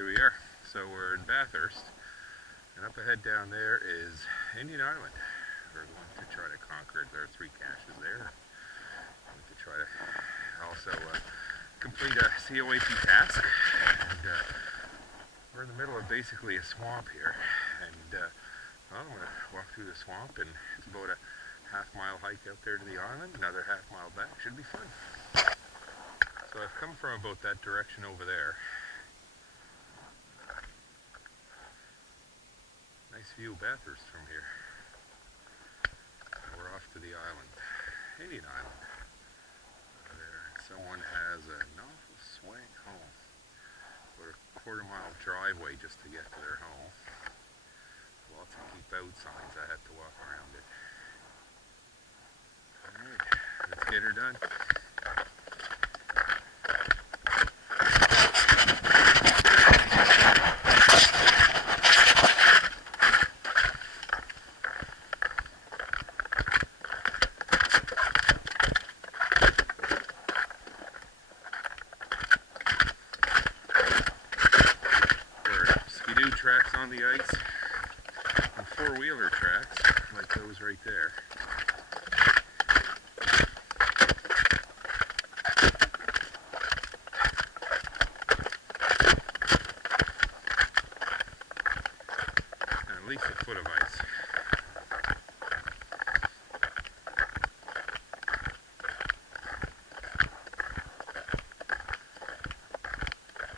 here we are. So we're in Bathurst, and up ahead down there is Indian Island. We're going to try to conquer it. There are 3 caches there. We're going to try to also complete a COAP task. And we're in the middle of basically a swamp here. And well, I'm going to walk through the swamp, and it's about a half-mile hike out there to the island, another half-mile back. Should be fun. So I've come from about that direction over there. Nice view of Bathurst from here. And we're off to the island, Indian Island. Over there, someone has an awful swank home. About a quarter-mile driveway just to get to their home. Lots of keep out signs. I had to walk around it. Alright, let's get her done. Tracks on the ice and 4-wheeler tracks like those right there. And at least a foot of ice.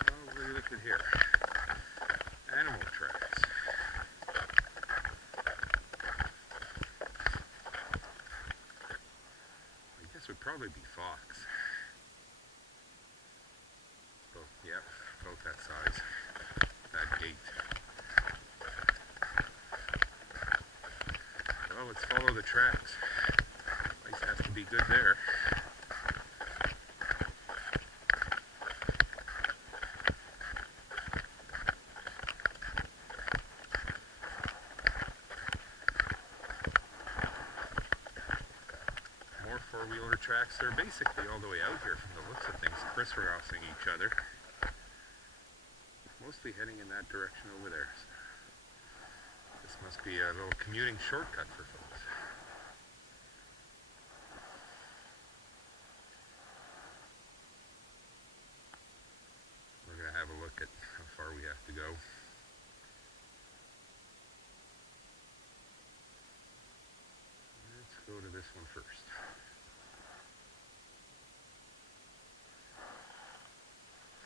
Well, what do you look at here? Animal tracks. I guess it would probably be fox. Well, yeah, about that size. That gait. Well, let's follow the tracks. Ice has to be good there. More 4-wheeler tracks. They're basically all the way out here from the looks of things, crisscrossing each other. Mostly heading in that direction over there. So this must be a little commuting shortcut for folks. We're going to have a look at how far we have to go. Let's go to this one first.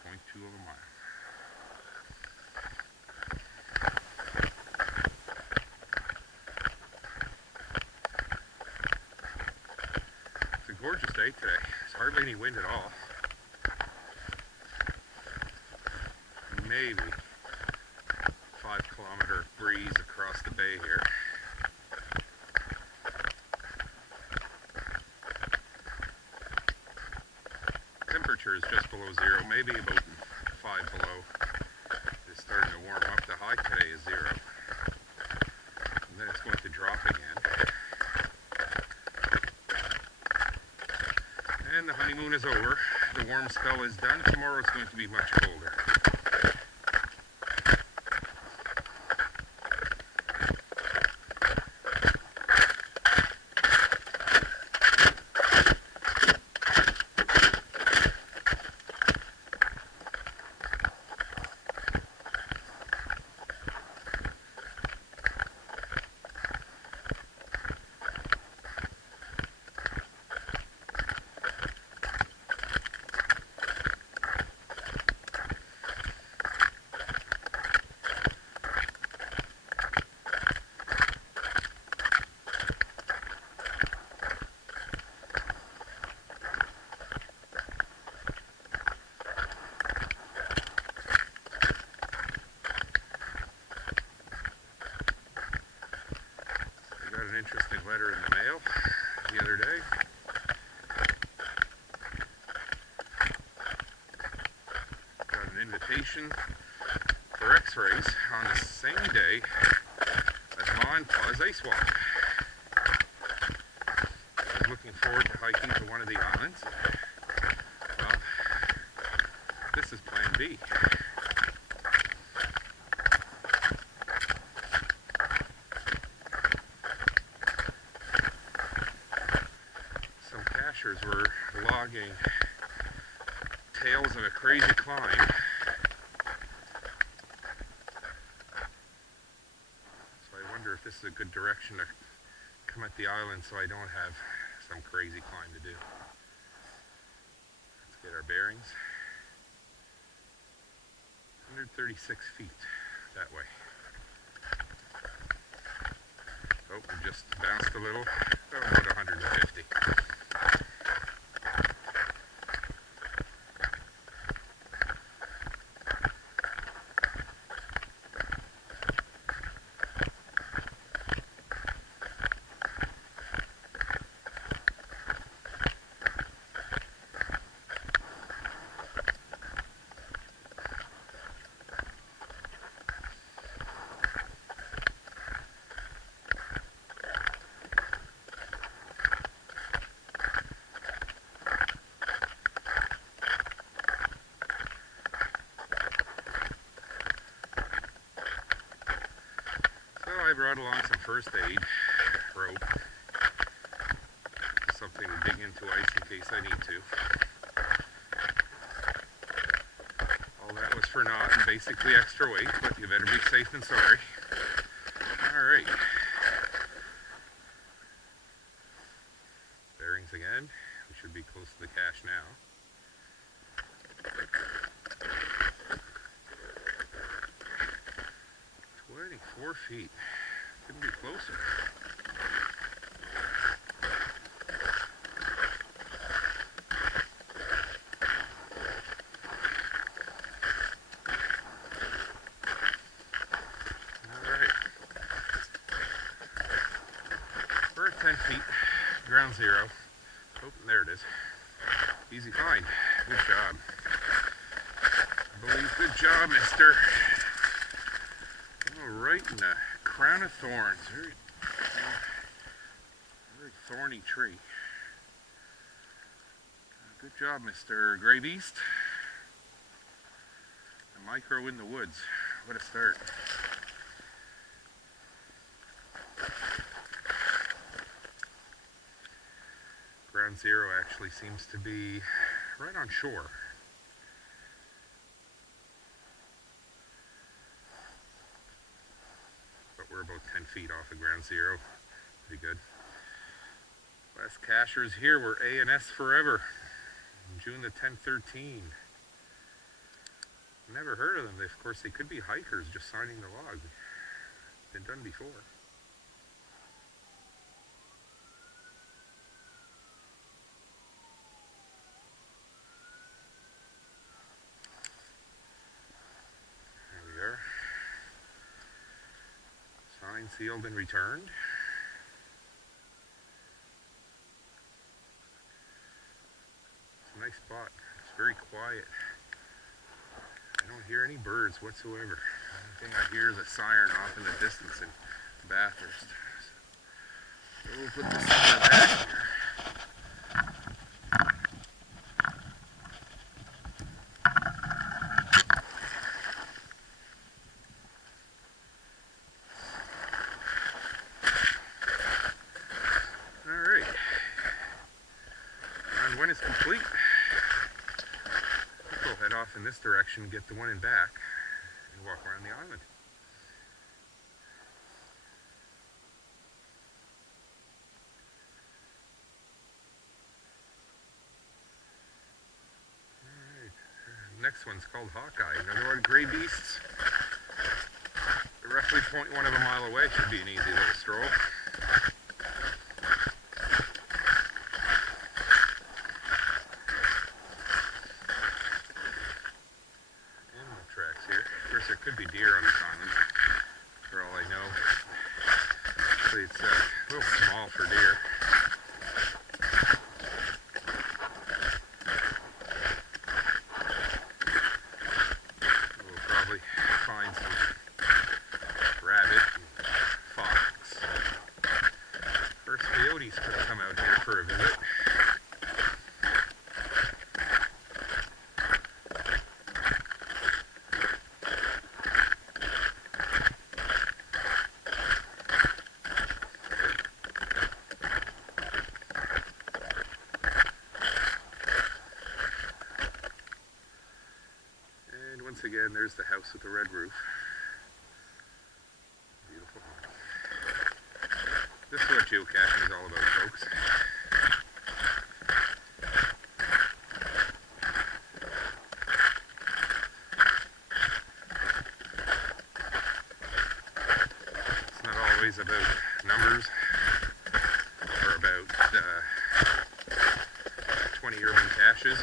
.2 of a mile. It's a gorgeous day today. There's hardly any wind at all. Maybe 5-kilometer breeze across the bay here. Temperature is just below 0, maybe about 5 below. It's starting to warm up. The high today is 0. And then it's going to drop again. And the honeymoon is over. The warm spell is done. Tomorrow it's going to be much colder. An interesting letter in the mail the other day. Got an invitation for x-rays on the same day as Ma and Pa's Ice Walk. I was looking forward to hiking to one of the islands. Well, this is plan B. cachers were logging tales of a crazy climb. So I wonder if this is a good direction to come at the island so I don't have some crazy climb to do. Let's get our bearings. 136 feet that way. Oh, we just bounced a little. Oh, about 150. I brought along some first aid rope, something to dig into ice in case I need to. All that was for naught and basically extra weight, but you better be safe than sorry. Alright. Bearings again. We should be close to the cache now. 24 feet. Couldn't be closer. Alright. We're at 10 feet. Ground zero. Oh, there it is. Easy find. Good job. I believe good job, mister. Right in the crown of thorns. Very thorny tree. Good job, Mr. Gray Beast. A micro in the woods. What a start. Ground zero actually seems to be right on shore. We're about 10 feet off of ground zero. Pretty good. Last cachers here were A&S Forever. June the 10/13. Never heard of them. Of course, they could be hikers just signing the log. Been done before. There we are. Signed, sealed, and returned. It's a nice spot. It's very quiet. I don't hear any birds whatsoever. The only thing I hear is a siren off in the distance in Bathurst. So we'll put this in the back here. When it's complete, we'll head off in this direction, get the one in back, and walk around the island. Alright, next one's called Hawkeye. Another one, Gray Beasts. Roughly 0.1 of a mile away, should be an easy little stroll. There could be deer on this island, for all I know. Actually, it's a little small for deer. We'll probably find some rabbit and fox. First coyotes could come out here for a visit. again, there's the house with the red roof. Beautiful home. This is what geocaching is all about, folks. It's not always about numbers or about 20 urban caches.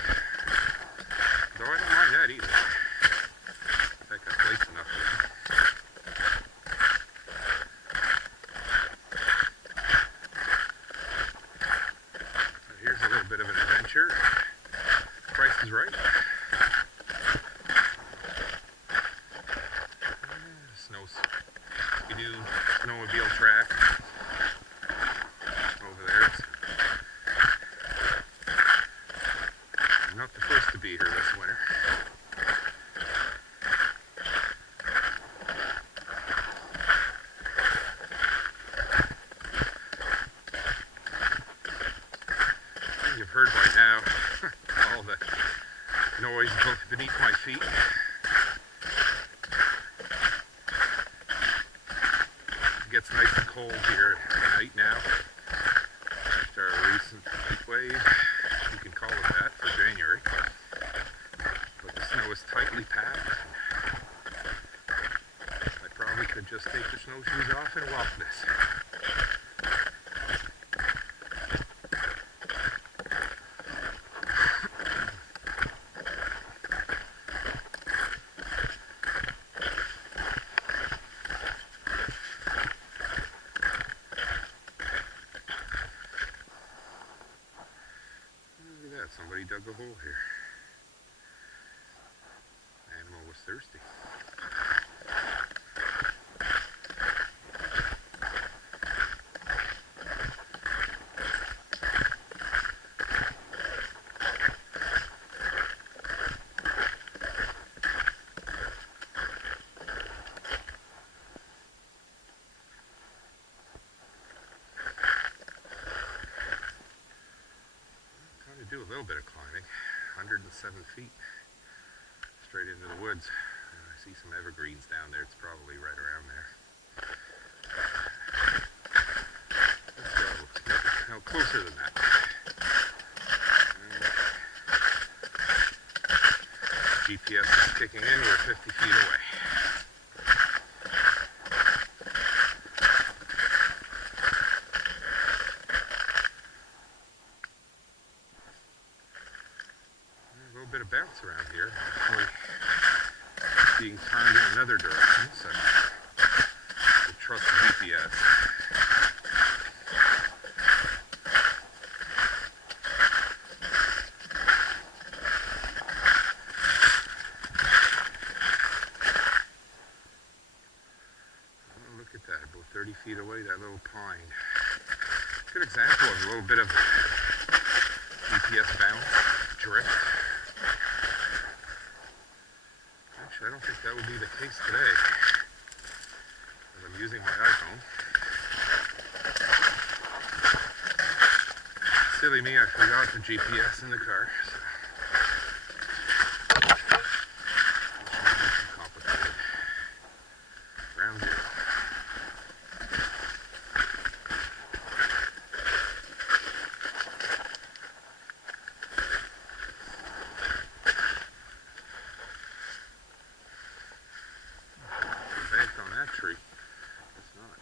Though I don't mind that either. In fact, I've placed enough of them. So here's a little bit of an adventure. Price is right. Snowmobile track over there. I'm not the first to be here this winter. You've heard by now all the noise beneath my feet. It gets nice and cold here at night now after a recent heat wave. You can call it that for January. But the snow is tightly packed. I probably could just take the snowshoes off and walk this. Somebody dug a hole here. Animal was thirsty. Do a little bit of climbing, 107 feet straight into the woods. I see some evergreens down there. It's probably right around there. Let's go. No, closer than that. GPS is kicking in. We're 50 feet away. Bit of bounce around here, actually being turned in another direction, so we'll trust the GPS. Oh, look at that, about 30 feet away, that little pine. Good example of a little bit of GPS bounce, drift. I don't think that would be the case today, as I'm using my iPhone. Silly me, I forgot the GPS in the car. So. Complicated. Round zero. On that tree. It's not.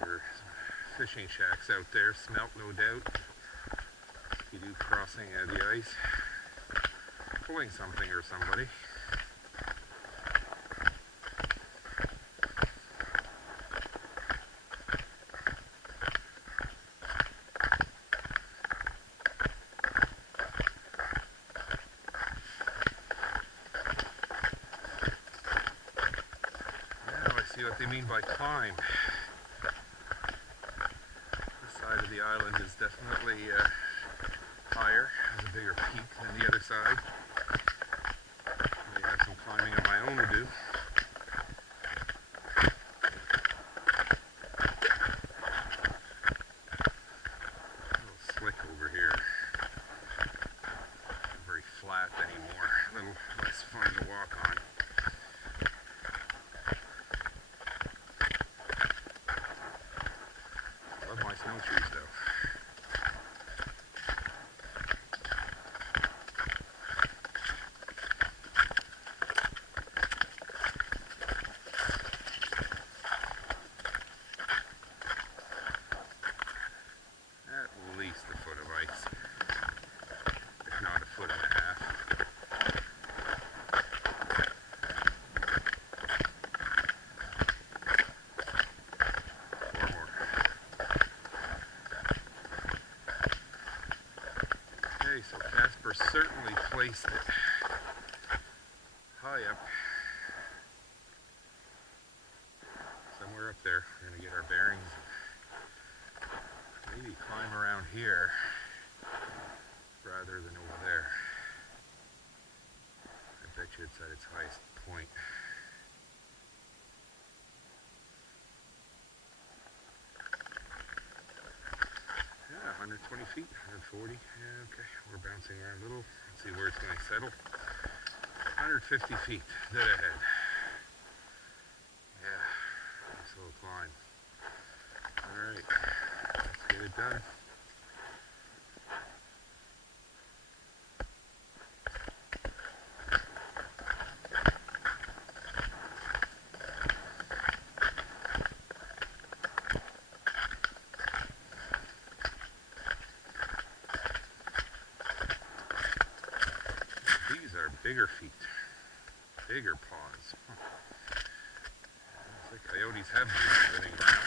There are fishing shacks out there, smelt no doubt. You do crossing the ice, pulling something or somebody. See what they mean by climb. This side of the island is definitely higher, has a bigger peak than the other side. I have some climbing of my own to do. flat anymore. A little less fun to walk on. Love my snowshoes though. At least a foot of ice, if not a foot and a half. Four more. Okay, so Casper certainly placed it high up. Somewhere up there. We're going to get our bearings. Maybe climb around here rather than over there. I bet you it's at its highest point. Yeah, 120 feet, 140. Yeah, okay, we're bouncing around a little. Let's see where it's going to settle. 150 feet, dead ahead. Yeah, nice little climb. Alright, let's get it done. These are bigger feet, bigger paws. Huh. Looks like coyotes have been running around.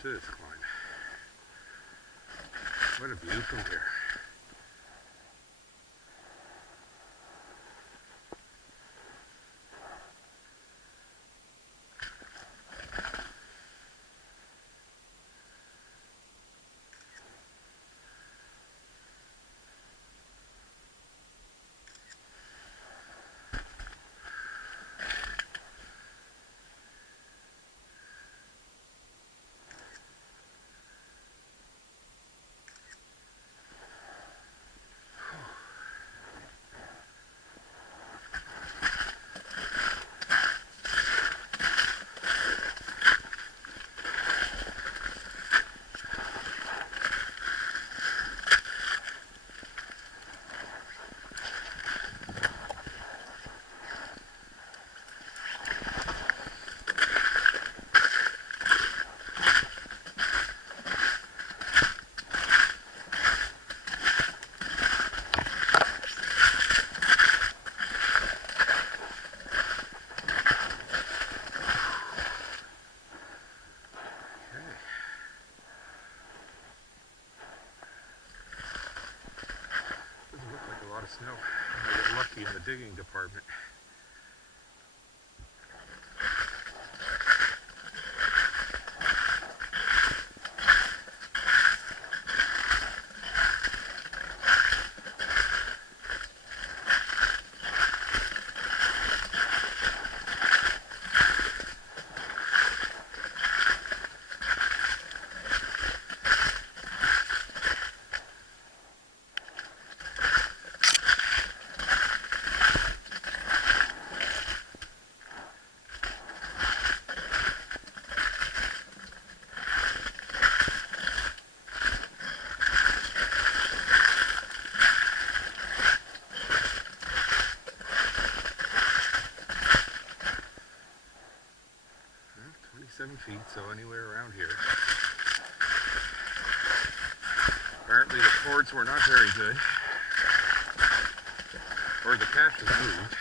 To this climb. What a view from here. Snow. I got lucky in the digging department. Well, 27 feet, so anywhere around here. Apparently the cords were not very good, or the cache has moved.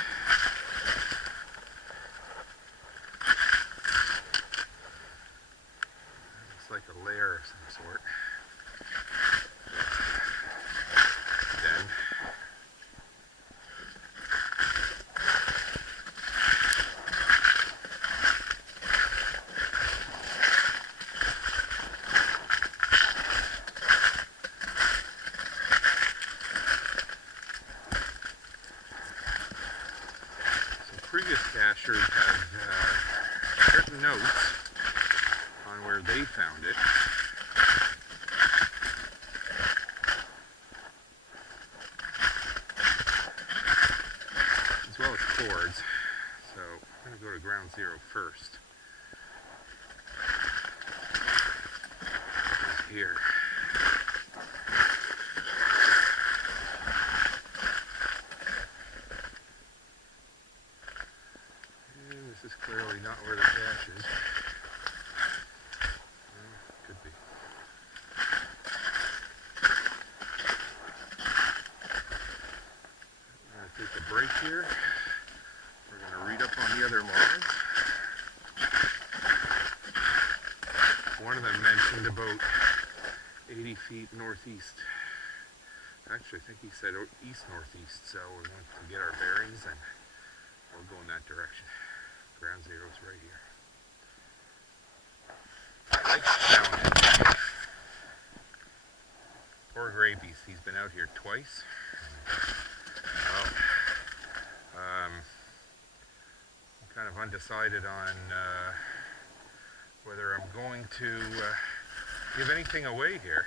notes on where they found it. As well as cords. So I'm going to go to ground zero first. Here. And this is clearly not where the cache is. Could be. I'm going to take a break here. We're going to read up on the other logs. One of them mentioned about 80 feet northeast. Actually, I think he said east-northeast, so we're going to get our bearings and we'll go in that direction. Ground zero is right here. I like the sound. Poor gray beast, he's been out here twice. Well, I'm kind of undecided on whether I'm going to give anything away here.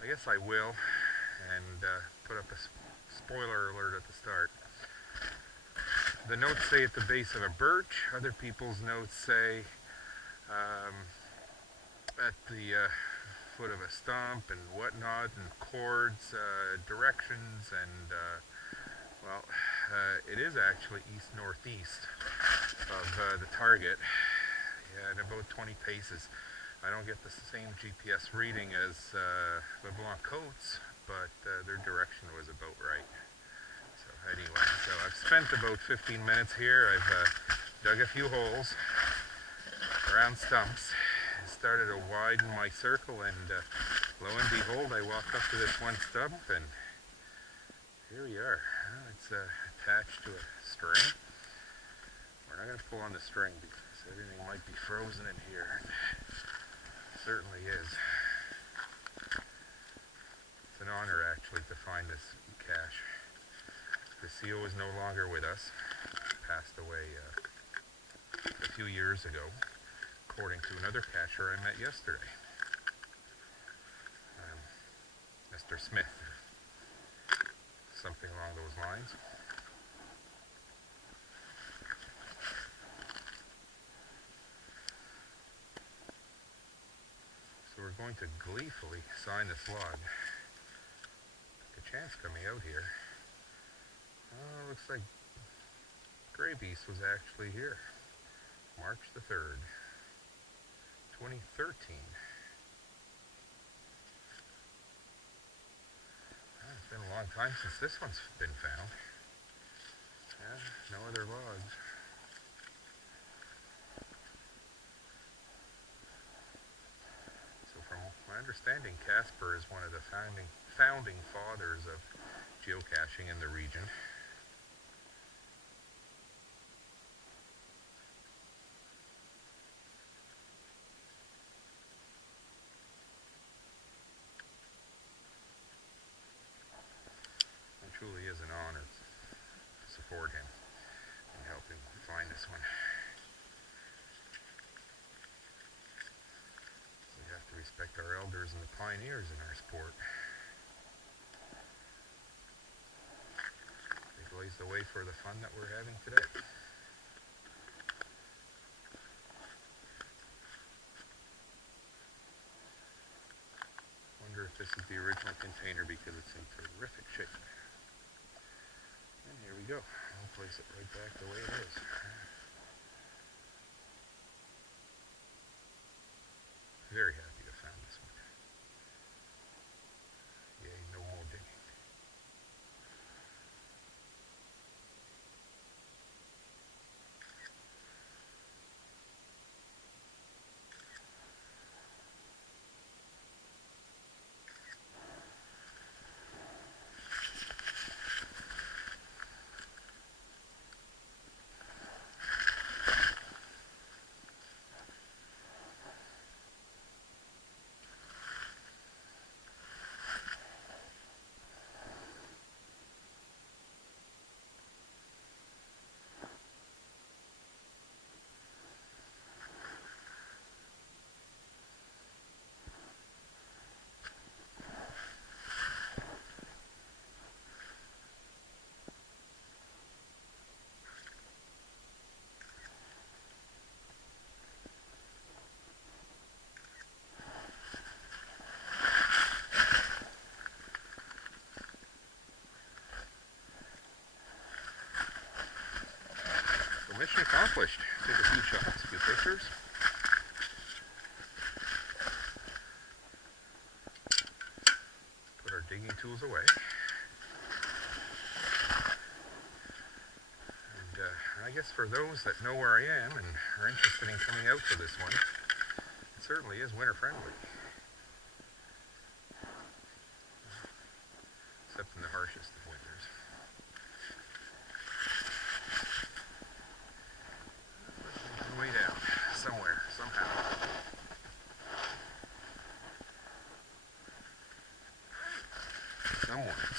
I guess I will, and put up a spoiler alert at the start. The notes say at the base of a birch. Other people's notes say at the foot of a stump and whatnot, and cords, directions, and well, it is actually east-northeast of the target, at about 20 paces. I don't get the same GPS reading as LeBlanc Coats, but their direction was about right. So anyway, so I've spent about 15 minutes here. I've dug a few holes around stumps, started to widen my circle, and lo and behold, I walked up to this one stump, and here we are. It's attached to a string. We're not going to pull on the string because everything might be frozen in here. Certainly is. It's an honor actually to find this cache. The CEO is no longer with us. Passed away a few years ago, according to another cacher I met yesterday. Mr. Smith. Something along those lines. So we're going to gleefully sign this log. Took a chance coming out here. Looks like Gray Beast was actually here. March the 3rd, 2013. It's been a long time since this one's been found. Yeah, no other logs. So from my understanding, Casper is one of the founding fathers of geocaching in the region. It truly is an honor to support him and help him find this one. We have to respect our elders and the pioneers in our sport. They blazed the way for the fun that we're having today. Wonder if this is the original container because it's in terrific shape. And here we go. I'll place it right back the way it is. Very happy to find this one. Yay, no more digging. mission accomplished. Take a few shots, a few pictures. Put our digging tools away. And I guess for those that know where I am and are interested in coming out to this one, it certainly is winter friendly. Except in the harshest of winters. Way down, somewhere, somehow.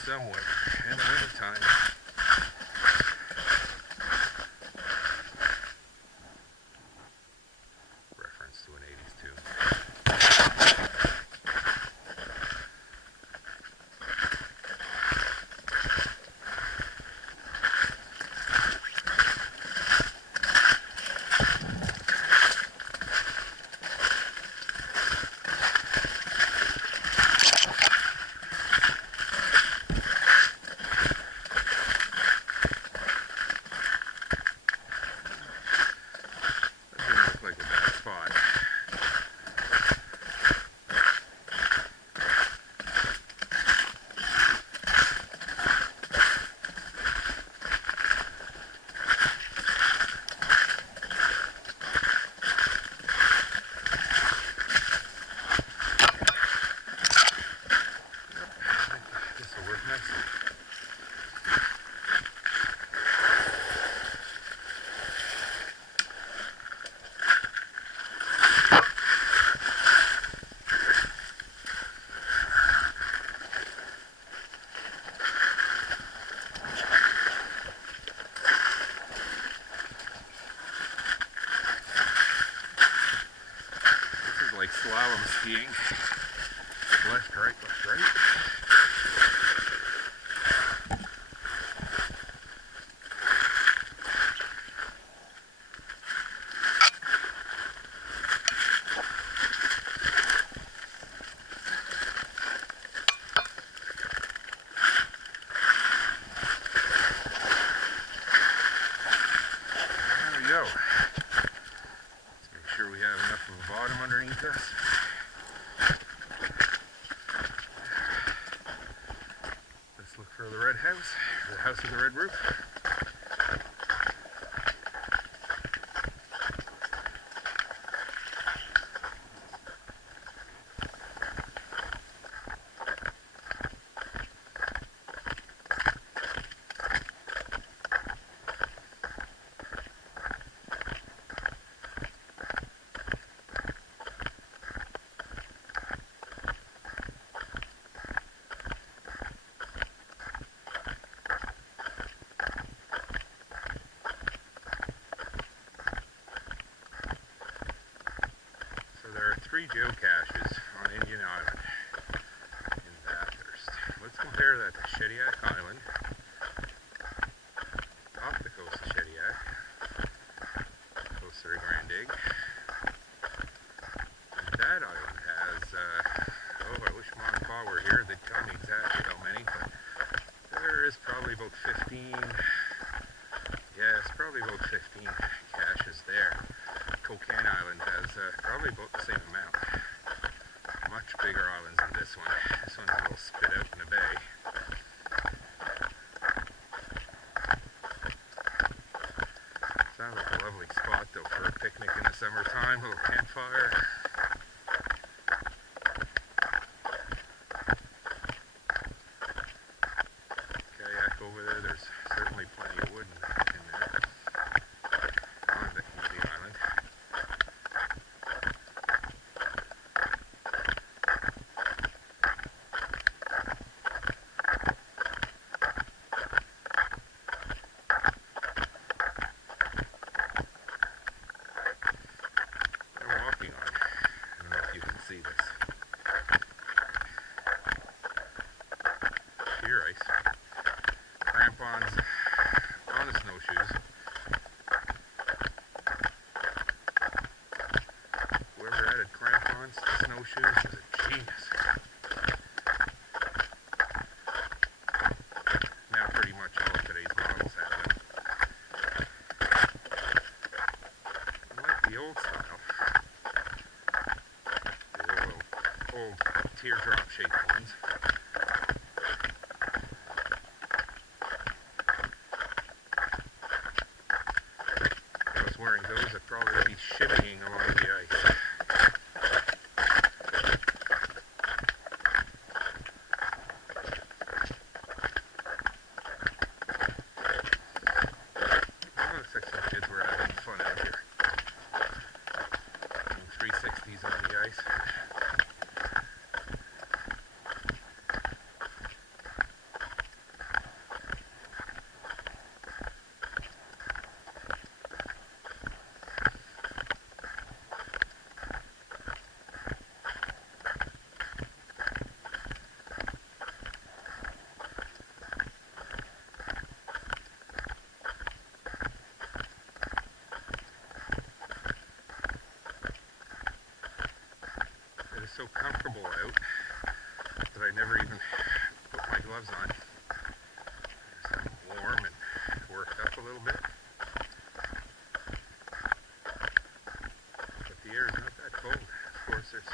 Somewhere, in the winter time. Reference to an 80s tune. Slalom skiing. Left, right, left, right. There we go. Let's make sure we have enough of a bottom underneath us. Let's look for the red house, the house with the red roof. There are 3 geocaches on Indian Island in Bathurst. Let's compare that to Shediac Island, off the coast of Shediac, coast of the Grand Egg. And that island has, oh, I wish Mom and Pa were here, they'd tell me exactly how many, but there is probably about 15, yeah, it's probably about 15 caches there. Cocaine Island has probably about the same amount. Much bigger islands than this one. This one's a little spit out in the bay. Sounds like a lovely spot though for a picnic in the summertime, a little campfire. Kayak over there, there's certainly plenty of wood in there. On the island. Walking on. teardrop shaped ones. If I was wearing those, I'd probably be shimmying along the ice. Oh, looks like some kids were having fun out here. 360s on the ice. It is so comfortable out that I never even put my gloves on. It's warm and worked up a little bit. But the air is not that cold. Of course, there's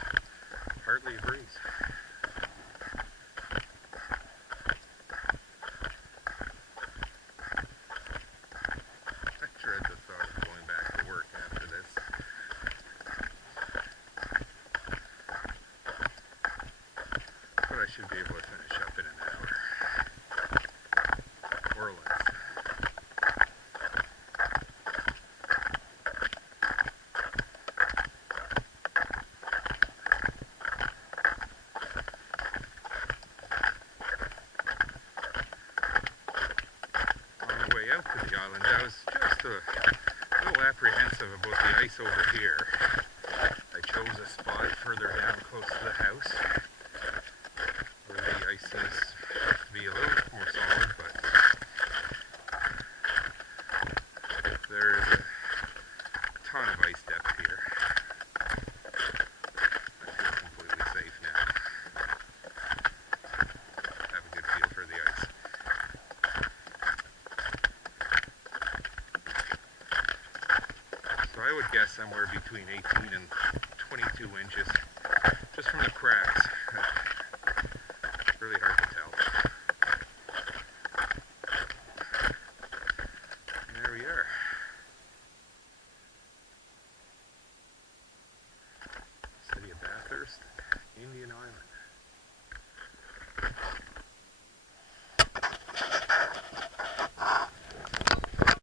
hardly a breeze. I dread the thought of going back to work after this. But I should be able to finish up in an hour. Or less. On the way out to the island, I was just a little apprehensive about the ice over here. I chose a spot further down close to the house where the ice seems to be a little more solid, but there is a ton of ice depth here. I feel completely safe now. Have a good feel for the ice. So I would guess somewhere between 18 and 22 inches, just from the cracks. Really hard to tell. There we are.